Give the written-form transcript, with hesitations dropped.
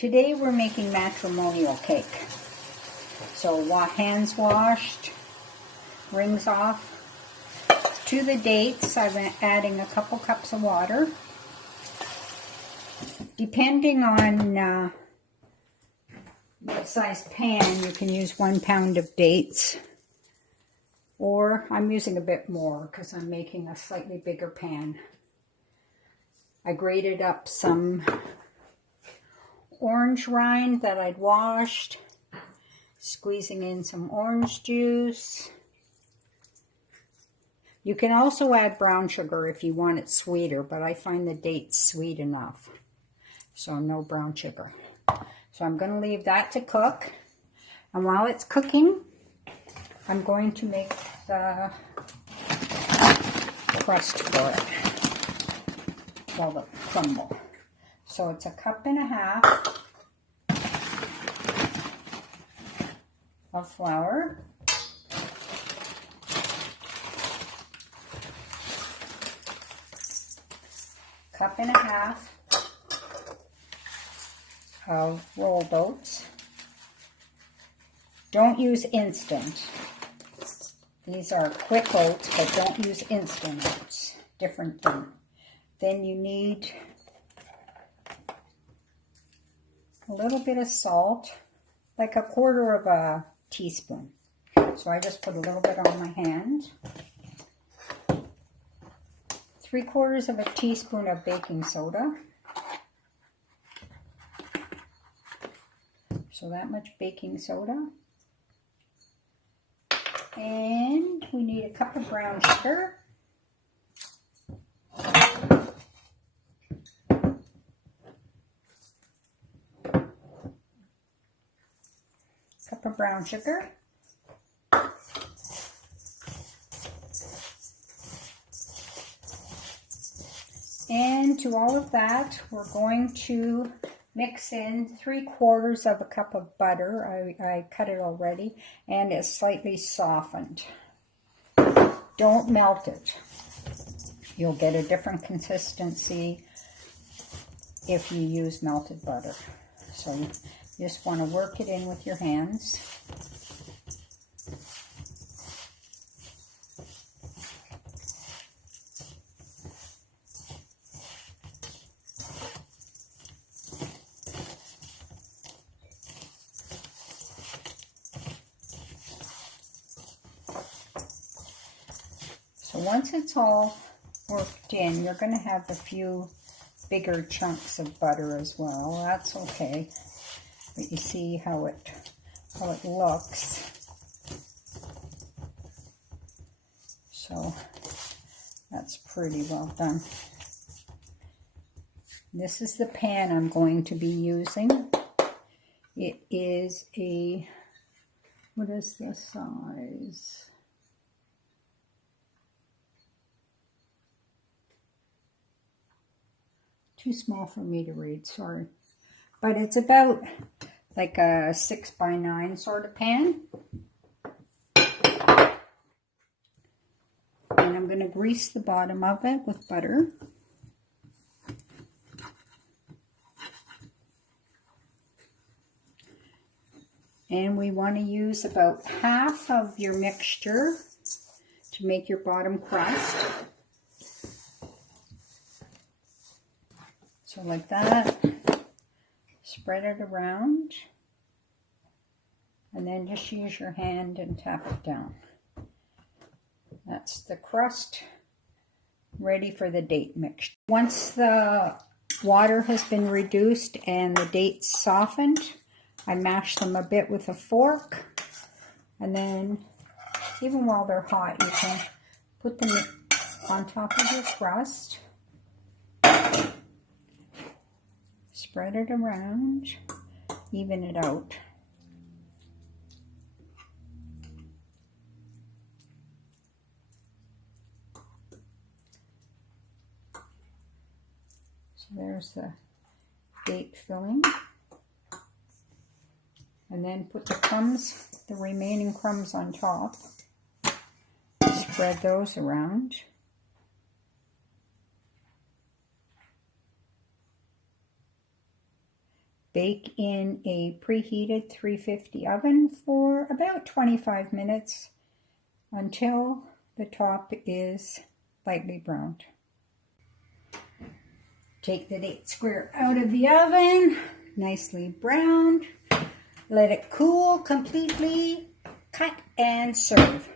Today we're making matrimonial cake. So hands washed, rings off. To the dates, I'm adding a couple cups of water. Depending on what size pan, you can use 1 pound of dates. Or I'm using a bit more because I'm making a slightly bigger pan. I grated up some orange rind that I'd washed, squeezing in some orange juice. You can also add brown sugar if you want it sweeter, but I find the dates sweet enough, so no brown sugar. So I'm going to leave that to cook, and while it's cooking, I'm going to make the crust for it, well, the crumble. So it's 1.5 cups of flour, cup and a half of rolled oats. Don't use instant. These are quick oats, but don't use instant oats. Different thing. Then you need a little bit of salt, like 1/4 teaspoon. So I just put a little bit on my hand. 3/4 teaspoon of baking soda. So that much baking soda. And we need a cup of brown sugar. Cup of brown sugar. And to all of that, we're going to mix in 3/4 cup of butter. I cut it already, and it's slightly softened. Don't melt it. You'll get a different consistency if you use melted butter. So you just want to work it in with your hands. So once it's all worked in, you're going to have a few bigger chunks of butter as well. That's okay. But you see how it looks. So that's pretty well done. This is the pan I'm going to be using. It is what is the size? Too small for me to read, sorry. But it's about like a 6 by 9 sort of pan. And I'm going to grease the bottom of it with butter. And we want to use about half of your mixture to make your bottom crust. So like that, spread it around, and then just use your hand and tap it down. That's the crust ready for the date mixture. Once the water has been reduced and the dates softened, I mash them a bit with a fork, and then even while they're hot, you can put them on top of your crust. Spread it around, even it out. So there's the date filling. And then put the crumbs, the remaining crumbs on top. Spread those around. Bake in a preheated 350 oven for about 25 minutes until the top is lightly browned. Take the date square out of the oven, nicely browned. Let it cool completely, cut and serve.